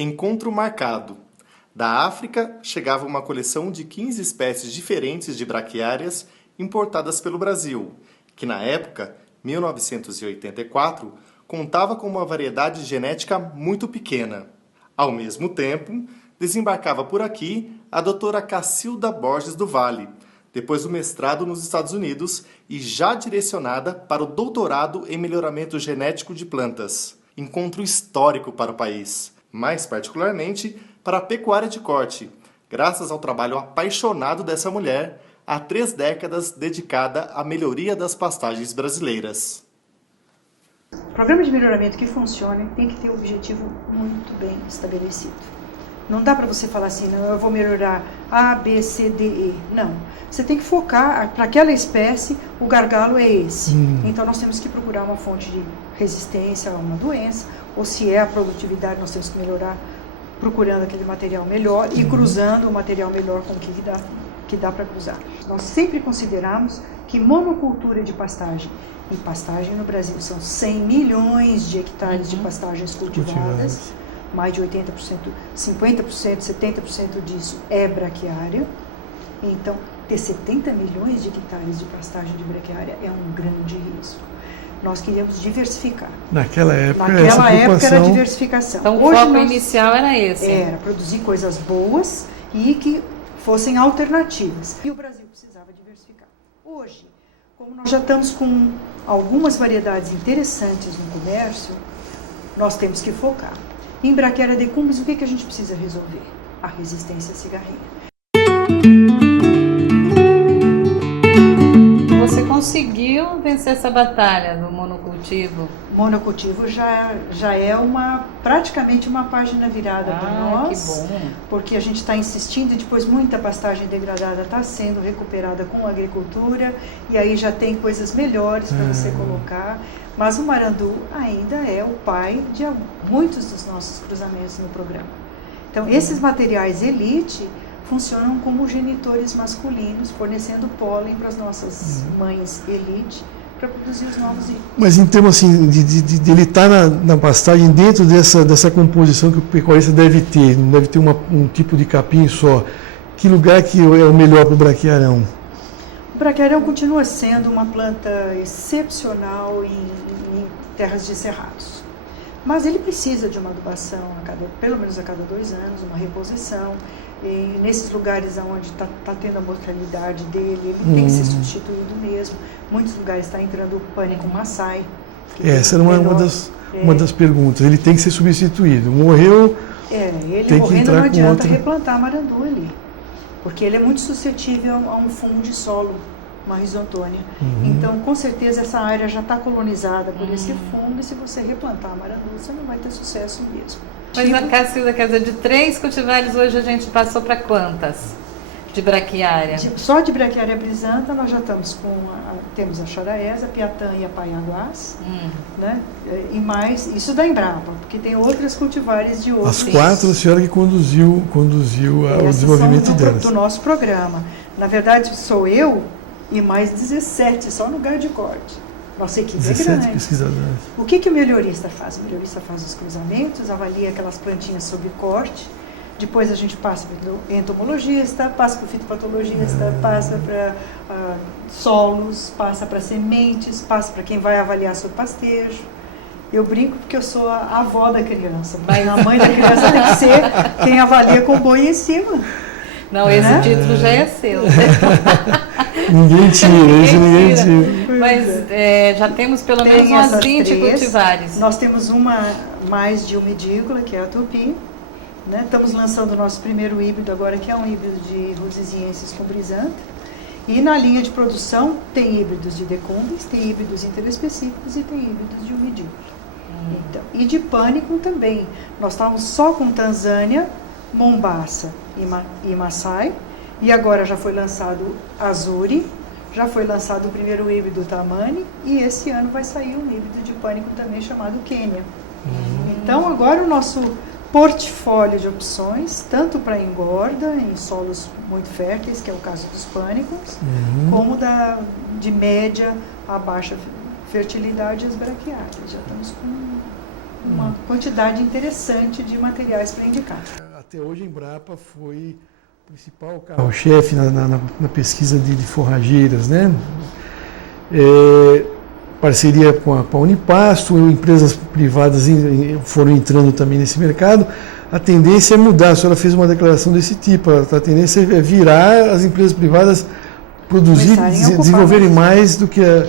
Encontro marcado. Da África chegava uma coleção de 15 espécies diferentes de braquiárias importadas pelo Brasil, que na época, 1984, contava com uma variedade genética muito pequena. Ao mesmo tempo, desembarcava por aqui a doutora Cacilda Borges do Vale, depois do mestrado nos Estados Unidos e já direcionada para o doutorado em melhoramento genético de plantas. Encontro histórico para o país, mais particularmente para a pecuária de corte, graças ao trabalho apaixonado dessa mulher, há 3 décadas dedicada à melhoria das pastagens brasileiras. O programa de melhoramento que funcione tem que ter um objetivo muito bem estabelecido. Não dá para você falar assim, não, eu vou melhorar A, B, C, D, E. Não. Você tem que focar, para aquela espécie, o gargalo é esse. Então nós temos que procurar uma fonte de resistência a uma doença, ou se é a produtividade, nós temos que melhorar procurando aquele material melhor e cruzando o material melhor com o que dá para cruzar. Nós sempre consideramos que monocultura de pastagem, e pastagem no Brasil são 100 milhões de hectares de pastagens cultivadas, mais de 80%, 50%, 70% disso é braquiária. Então, ter 70 milhões de hectares de pastagem de braquiária é um grande risco. Nós queríamos diversificar. Naquela época era diversificação. Então, o foco inicial era esse. Era produzir coisas boas e que fossem alternativas. E o Brasil precisava diversificar. Hoje, como nós já estamos com algumas variedades interessantes no comércio, nós temos que focar. Em Braquiária decumbens, o que a gente precisa resolver? A resistência à cigarrinha. Você conseguiu vencer essa batalha do monocultivo? Monocultivo já é praticamente uma página virada para nós. Que bom. Porque a gente está insistindo e depois muita pastagem degradada está sendo recuperada com a agricultura e aí já tem coisas melhores para você colocar. Mas o marandu ainda é o pai de muitos dos nossos cruzamentos no programa. Então, esses materiais elite funcionam como genitores masculinos, fornecendo pólen para as nossas mães elite para produzir os novos itens. Mas em termos assim, de ele estar na pastagem, dentro dessa composição que o pecuarista deve ter, não deve ter um tipo de capim só, que lugar que é o melhor para o braquiarão? O braquiarão continua sendo uma planta excepcional em terras de cerrados. Mas ele precisa de uma adubação pelo menos a cada 2 anos, uma reposição. E nesses lugares onde está tendo a mortalidade dele, ele tem que ser substituído mesmo. Muitos lugares está entrando o pânico Maasai. Essa era uma das perguntas. Ele tem que ser substituído. Morreu, ele tem que morrendo entrar não adianta com replantar marandu ali. Porque ele é muito suscetível a um fungo de solo, uma rhizontônia. Então, com certeza, essa área já está colonizada por esse fungo e se você replantar marandu, você não vai ter sucesso mesmo. Mas a Cacilda, quer dizer, de 3 cultivares, hoje a gente passou para quantas de braquiária? Só de braquiária brisanta nós já estamos temos a charaesa, a piatã e a paiaguás, né? E mais, isso da Embrapa, porque tem outras cultivares de outros. As 4 a senhora que conduziu o desenvolvimento delas. Do nosso programa. Na verdade, sou eu e mais 17, só no lugar de corte. Nossa equipe 17 é grande. pesquisadores. O que o melhorista faz? O melhorista faz os cruzamentos, avalia aquelas plantinhas sob corte, depois a gente passa para o entomologista, passa para o fitopatologista, passa para solos, passa para sementes, passa para quem vai avaliar seu pastejo. Eu brinco porque eu sou a avó da criança, mas a mãe da criança tem que ser quem avalia com o boi em cima. Não, esse título já é seu. Ninguém tira. Mas já temos pelo menos umas 20 cultivares. Nós temos mais de uma edícula, que é a Tupi. Né? Estamos lançando o nosso primeiro híbrido agora, que é um híbrido de Rudisiensis com brisanta. E na linha de produção tem híbridos de decumbens, tem híbridos interespecíficos e tem híbridos de umidícola. Então, e de pânico também. Nós estávamos só com Tanzânia, Mombasa e Maasai. E agora já foi lançado Azuri, já foi lançado o primeiro híbrido Tamani e esse ano vai sair um híbrido de pânico também chamado Quênia. Então agora o nosso portfólio de opções, tanto para engorda em solos muito férteis, que é o caso dos pânicos, como de média a baixa fertilidade as braquiárias. Já estamos com uma quantidade interessante de materiais para indicar. Até hoje a Embrapa foi o principal carro-chefe na pesquisa de forrageiras, né? Parceria com a Unipasto, empresas privadas foram entrando também nesse mercado. A tendência é mudar, a senhora fez uma declaração desse tipo, a tendência é virar as empresas privadas produzir, desenvolverem mais do que a...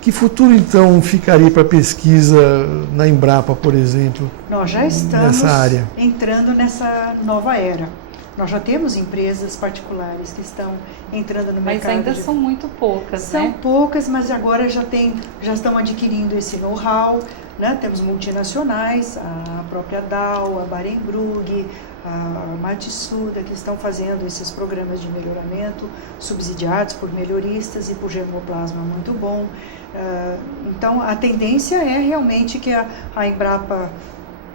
Que futuro, então, ficaria para a pesquisa na Embrapa, por exemplo? Nós já estamos nessa área? Entrando nessa nova era. Nós já temos empresas particulares que estão entrando no mercado. Mas ainda são muito poucas, São né? poucas, mas agora já estão adquirindo esse know-how, né? Temos multinacionais, a própria Dow, a Barenbrug, a Matsuda, que estão fazendo esses programas de melhoramento, subsidiados por melhoristas e por germoplasma muito bom. Então, a tendência é realmente que a Embrapa,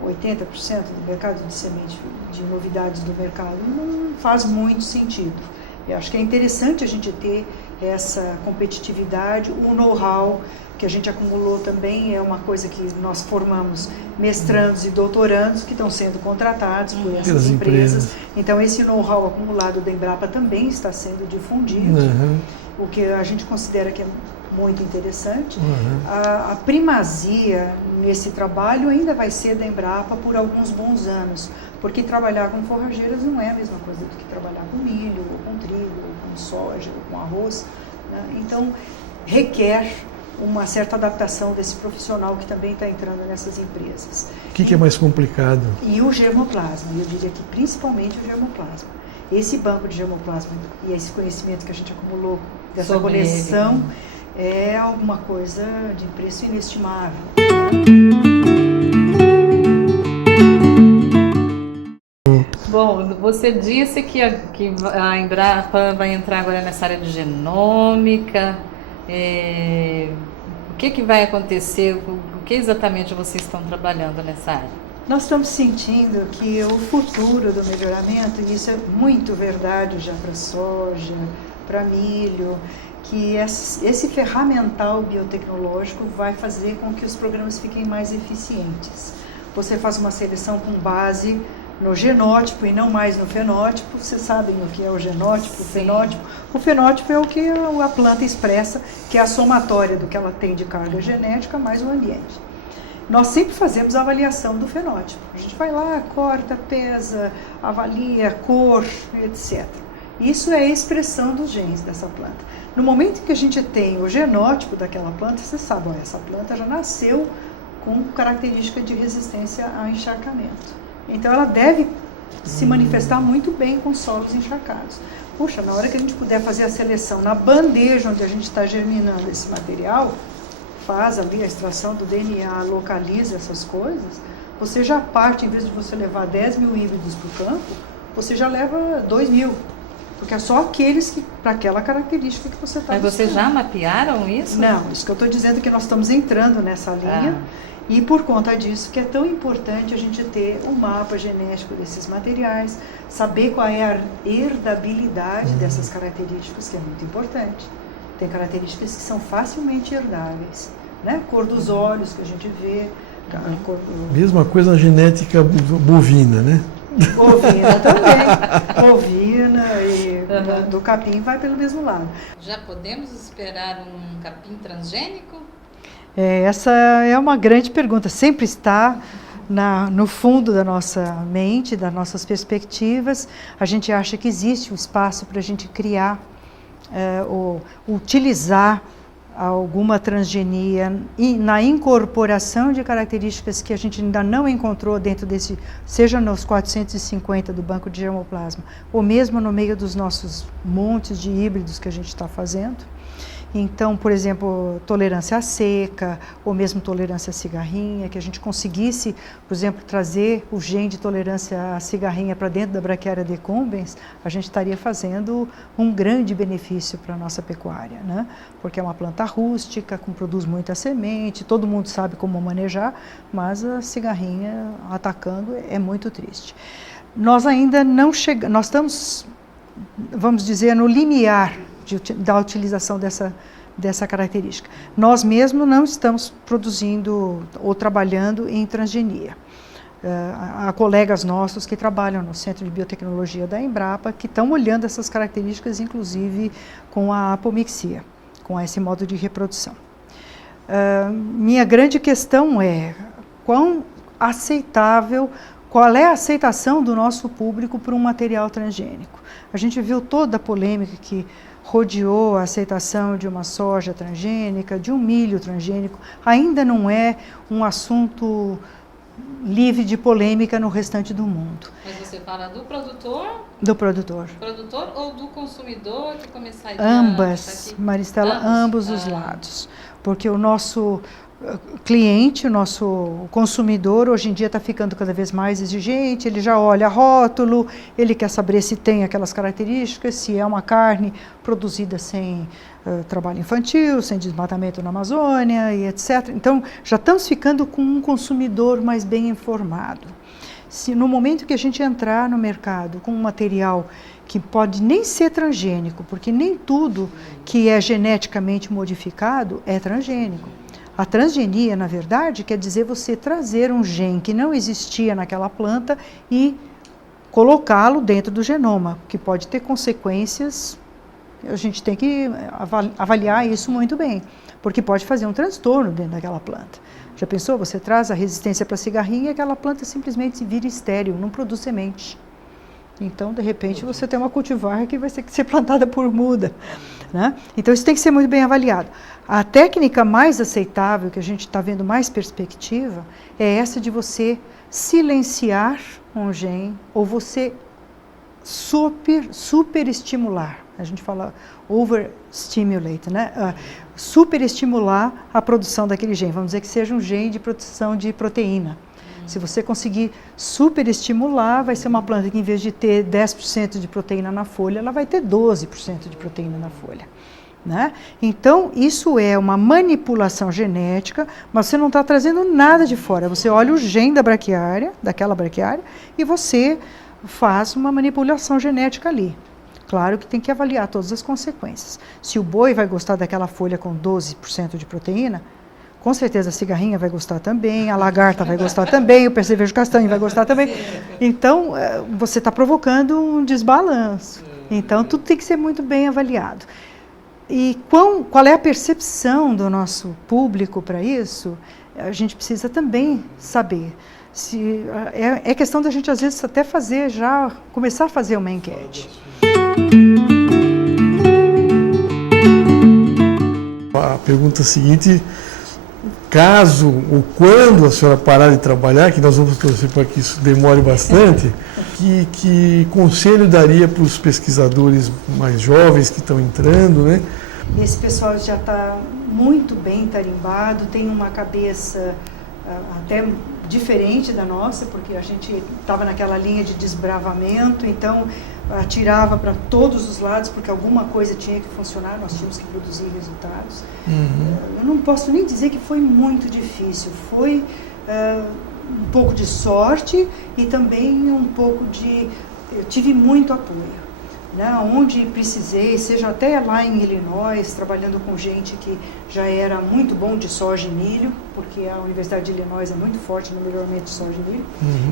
80% do mercado de semente, de novidades do mercado, não faz muito sentido. Eu acho que é interessante a gente ter essa competitividade, o know-how que a gente acumulou também é uma coisa que nós formamos mestrandos e doutorandos que estão sendo contratados por essas empresas. Então, esse know-how acumulado da Embrapa também está sendo difundido, o que a gente considera que é muito interessante. A primazia nesse trabalho ainda vai ser da Embrapa por alguns bons anos, porque trabalhar com forrageiras não é a mesma coisa do que trabalhar com milho, ou com trigo, ou com soja, ou com arroz, né? Então, requer uma certa adaptação desse profissional que também está entrando nessas empresas. O que é mais complicado? E o germoplasma, eu diria que principalmente o germoplasma. Esse banco de germoplasma e esse conhecimento que a gente acumulou dessa coleção é alguma coisa de preço inestimável. Bom, você disse que a Embrapa vai entrar agora nessa área de genômica. O que vai acontecer? O que exatamente vocês estão trabalhando nessa área? Nós estamos sentindo que o futuro do melhoramento, e isso é muito verdade já para soja, para milho, que esse ferramental biotecnológico vai fazer com que os programas fiquem mais eficientes. Você faz uma seleção com base no genótipo e não mais no fenótipo. Vocês sabem o que é o genótipo, o fenótipo. O fenótipo é o que a planta expressa, que é a somatória do que ela tem de carga genética mais o ambiente. Nós sempre fazemos a avaliação do fenótipo. A gente vai lá, corta, pesa, avalia cor, etc. Isso é a expressão dos genes dessa planta. No momento em que a gente tem o genótipo daquela planta, você sabe, essa planta já nasceu com característica de resistência a encharcamento. Então ela deve se manifestar muito bem com solos encharcados. Puxa, na hora que a gente puder fazer a seleção na bandeja onde a gente está germinando esse material, faz ali a extração do DNA, localiza essas coisas, você já parte, em vez de você levar 10 mil híbridos para o campo, você já leva 2 mil. Porque é só aqueles que, para aquela característica que você está buscando. Mas vocês já mapearam isso? Não, isso que eu estou dizendo é que nós estamos entrando nessa linha. E por conta disso que é tão importante a gente ter um mapa genético desses materiais, saber qual é a herdabilidade dessas características, que é muito importante. Tem características que são facilmente herdáveis, né? Cor dos olhos que a gente vê. Mesma coisa na genética bovina, né? Bovina também. Bovina e do capim vai pelo mesmo lado. Já podemos esperar um capim transgênico? Essa é uma grande pergunta. Sempre está no fundo da nossa mente, das nossas perspectivas. A gente acha que existe um espaço para a gente criar ou utilizar alguma transgenia na incorporação de características que a gente ainda não encontrou dentro desse, seja nos 450 do banco de germoplasma, ou mesmo no meio dos nossos montes de híbridos que a gente está fazendo. Então, por exemplo, tolerância à seca, ou mesmo tolerância à cigarrinha, que a gente conseguisse, por exemplo, trazer o gene de tolerância à cigarrinha para dentro da Brachiaria decumbens, a gente estaria fazendo um grande benefício para a nossa pecuária, né? Porque é uma planta rústica, produz muita semente, todo mundo sabe como manejar, mas a cigarrinha atacando é muito triste. Nós ainda não chegamos, nós estamos, vamos dizer, no limiar da utilização dessa característica. Nós mesmos não estamos produzindo ou trabalhando em transgenia. Há colegas nossos que trabalham no Centro de Biotecnologia da Embrapa que estão olhando essas características, inclusive com a apomixia, com esse modo de reprodução. Minha grande questão é quão aceitável, qual é a aceitação do nosso público para um material transgênico. A gente viu toda a polêmica que rodeou a aceitação de uma soja transgênica, de um milho transgênico, ainda não é um assunto livre de polêmica no restante do mundo. Mas você fala do produtor? Do produtor. Produtor ou do consumidor que começaria? Ambas, Maristela, ambos os lados. Porque o nosso cliente, o nosso consumidor, hoje em dia está ficando cada vez mais exigente, ele já olha rótulo, ele quer saber se tem aquelas características, se é uma carne produzida sem trabalho infantil, sem desmatamento na Amazônia e etc. Então, já estamos ficando com um consumidor mais bem informado. Se no momento que a gente entrar no mercado com um material que pode nem ser transgênico, porque nem tudo que é geneticamente modificado é transgênico. A transgenia, na verdade, quer dizer você trazer um gene que não existia naquela planta e colocá-lo dentro do genoma, que pode ter consequências. A gente tem que avaliar isso muito bem, porque pode fazer um transtorno dentro daquela planta. Já pensou? Você traz a resistência para cigarrinho e aquela planta simplesmente vira estéril, não produz semente. Então, de repente, você tem uma cultivar que vai ter que ser plantada por muda, né? Então, isso tem que ser muito bem avaliado. A técnica mais aceitável, que a gente está vendo mais perspectiva, é essa de você silenciar um gene ou você superestimular. A gente fala overstimulate, né? Superestimular a produção daquele gene. Vamos dizer que seja um gene de produção de proteína. Se você conseguir superestimular, vai ser uma planta que, em vez de ter 10% de proteína na folha, ela vai ter 12% de proteína na folha, né? Então, isso é uma manipulação genética, mas você não está trazendo nada de fora. Você olha o gene da braquiária, daquela braquiária, e você faz uma manipulação genética ali. Claro que tem que avaliar todas as consequências. Se o boi vai gostar daquela folha com 12% de proteína, com certeza a cigarrinha vai gostar também, a lagarta vai gostar também, o percevejo castanho vai gostar também. Então, você está provocando um desbalanço. Então, tudo tem que ser muito bem avaliado. E qual é a percepção do nosso público para isso? A gente precisa também saber. É questão da gente, às vezes, até começar a fazer uma enquete. A pergunta seguinte: caso ou quando a senhora parar de trabalhar, que nós vamos torcer para que isso demore bastante, que conselho daria para os pesquisadores mais jovens que estão entrando, né? Esse pessoal já está muito bem tarimbado, tem uma cabeça até diferente da nossa, porque a gente estava naquela linha de desbravamento, então atirava para todos os lados, porque alguma coisa tinha que funcionar, nós tínhamos que produzir resultados. Eu não posso nem dizer que foi muito difícil, foi um pouco de sorte e também um pouco eu tive muito apoio. Né, onde precisei, seja até lá em Illinois, trabalhando com gente que já era muito bom de soja e milho, porque a Universidade de Illinois é muito forte no melhoramento de soja e milho.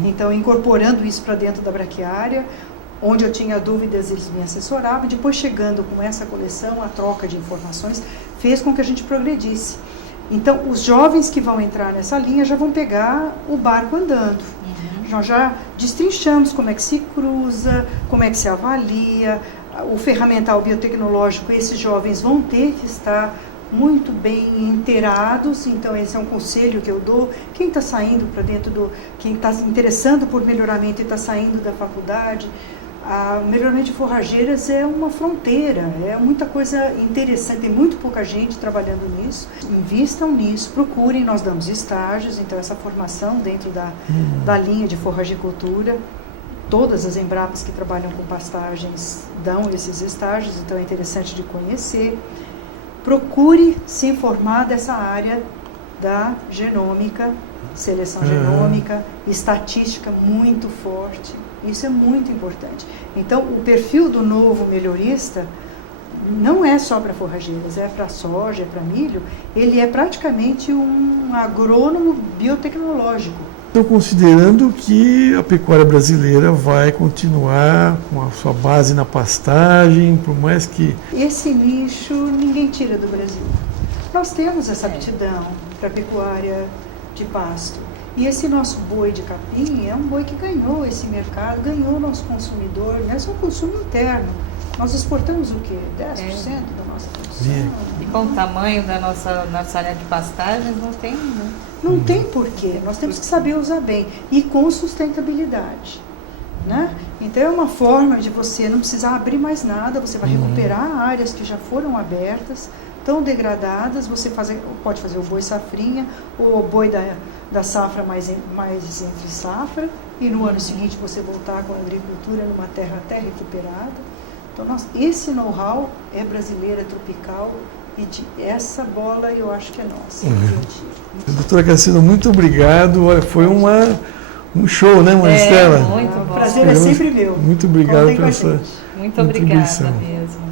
Então, incorporando isso para dentro da braquiária, onde eu tinha dúvidas, eles me assessoravam. Depois, chegando com essa coleção, a troca de informações fez com que a gente progredisse. Então, os jovens que vão entrar nessa linha já vão pegar o barco andando. Nós já destrinchamos como é que se cruza, como é que se avalia, o ferramental biotecnológico, esses jovens vão ter que estar muito bem inteirados, então esse é um conselho que eu dou. Quem está saindo para dentro quem está se interessando por melhoramento e está saindo da faculdade, o melhoramento de forrageiras é uma fronteira, é muita coisa interessante, tem muito pouca gente trabalhando nisso. Invistam nisso, procurem, nós damos estágios, então essa formação dentro da linha de forragicultura, todas as Embrapas que trabalham com pastagens dão esses estágios, então é interessante de conhecer. Procure se informar dessa área da genômica, seleção genômica, estatística muito forte. Isso é muito importante. Então, o perfil do novo melhorista, não é só para forrageiras, é para soja, é para milho, ele é praticamente um agrônomo biotecnológico. Estou considerando que a pecuária brasileira vai continuar com a sua base na pastagem, por mais que... Esse nicho ninguém tira do Brasil. Nós temos essa aptidão para pecuária de pasto. E esse nosso boi de capim é um boi que ganhou esse mercado, ganhou o nosso consumidor, não é só o consumo interno. Nós exportamos o quê? 10% da nossa produção. E com o tamanho da nossa área de pastagens, não tem, né? Não tem porquê, nós temos que saber usar bem e com sustentabilidade, né? Então é uma forma de você não precisar abrir mais nada, você vai recuperar áreas que já foram abertas, tão degradadas, você pode fazer o boi safrinha, ou o boi da safra mais entre safra, e no ano seguinte você voltar com a agricultura numa terra até recuperada. Então esse know-how é brasileiro, é tropical, e essa bola eu acho que é nossa. Doutora Cassino, muito obrigado. Olha, foi um show, né, Maristela? Muito bom. O prazer é sempre meu. Muito obrigado pela sua Muito obrigada mesmo.